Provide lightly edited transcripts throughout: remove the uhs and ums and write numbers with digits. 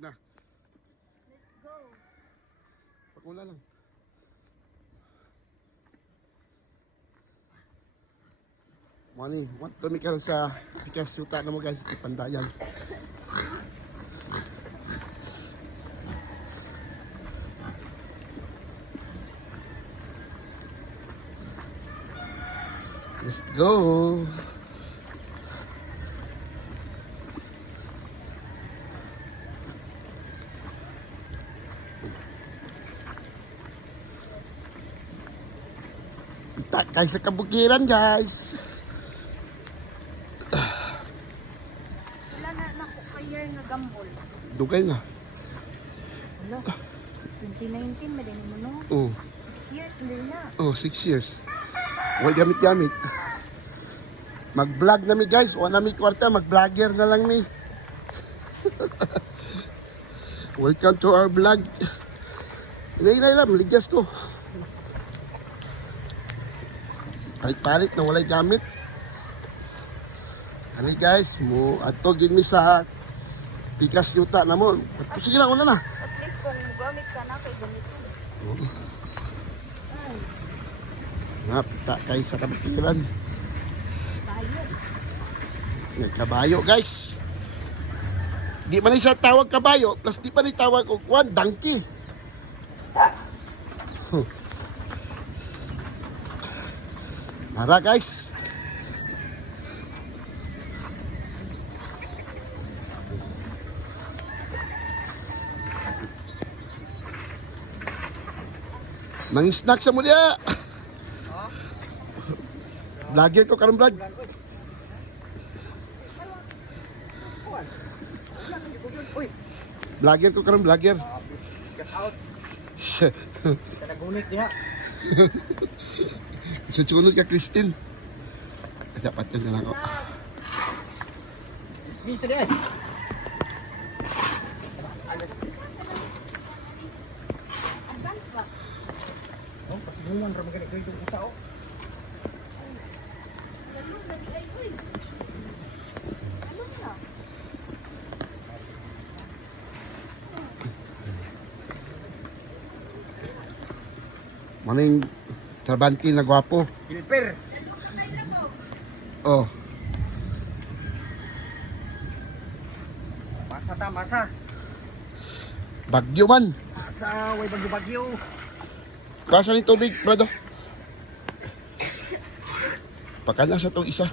Na. Let's go. Pakula lang. Money, what kami karon sa tikas suta na mo guys, pandayan. Let's go. Kita kayo sa kabukiran guys. Wala na ako kayo nga gambol. Dugay na. Wala. 2019 ba din mo no? Oh. 6 years din na. Oh, 6 years. Huwag gamit-gamit. Mag-vlog na mi guys. Wala na mi kwarta. Mag-vlogger na lang mi. Welcome to our vlog. Inay lang. Ligas ko. Palit-palit na walay gamit. Ani guys. Atog din mi sa pikas yuta na mo. Sige na. Wala na. At least kung gamit ka na kay ganito. Oo. Napita kayo sa kabukiran. Tayo. May kabayo guys. Di man siya tawag kabayo, plus di pa ni tawag og kwan, donkey. Mara guys. Mang-snack sa mo diya. Vlogger ko karong vlog. Vlogger ko karong vlogger. Get out. Sa nagunit diha. Sa tsunod ka Christine. Dapat yun na lang ako. Di sa diha. Advance ba? Oh, pasimuman ra magani dito sa tao. Ano lagi ay uy. Ano na? Maning trabante na gwapo. Pilper. Oh, Masa ta, masa. bagyo man. Masa way bagyo-bagyo. Kasa ni tubig, brado. Pakala sa tong isa.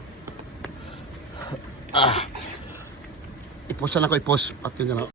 Ipos na ako, ipos. Pati na lang.